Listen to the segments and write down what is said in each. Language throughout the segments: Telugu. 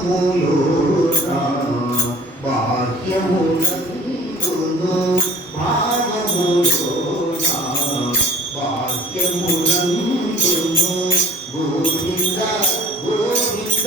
భాగములోన బాహ్యమునందును భాగములోన బాహ్యమునందును గోవింద గోవింద.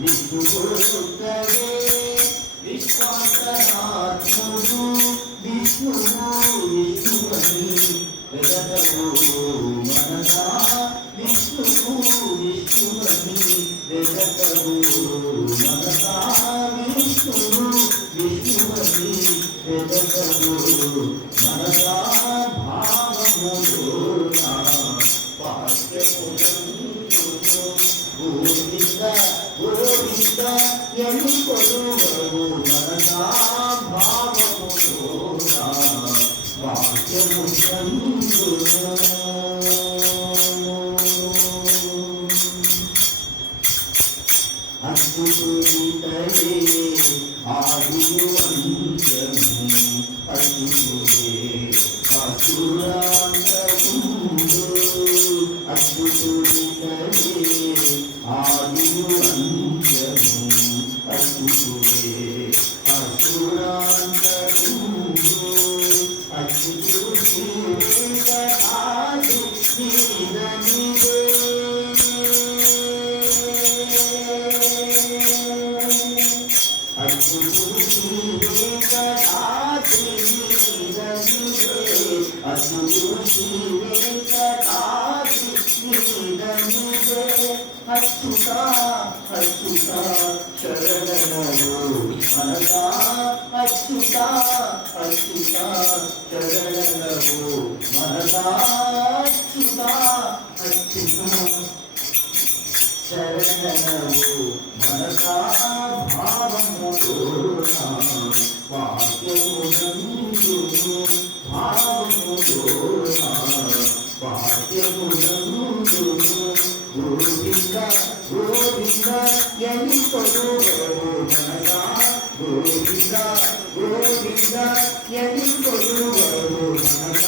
విష్ణువే విశ్వాసనాత్ముడు విష్ణువు విష్ణువని వెదతము మనసా విష్ణువు విష్ణువని వెదతము మనసా విష్ణువు విష్ణువని వెదతము మనసా భావములో పాఠ్యములు గోవింద గోవింద ఎన్నుకొను మనసా భావము వాక్యము అద్భుతుడితరే ఆదియు అంత్యము అద్భుతుడే అసురాంతముందు అద్భుతురాంతరే అచ్యుత చరణనము మనస అచ్యుత అచ్యుత చరణనము మనస అచ్యుత అచ్యుత చరణనము మనస భావముతో వాక్యమునందు భావముతో గోవింద గోవింద ఎంతో గోవింద గోవింద ఎంతో గోవింద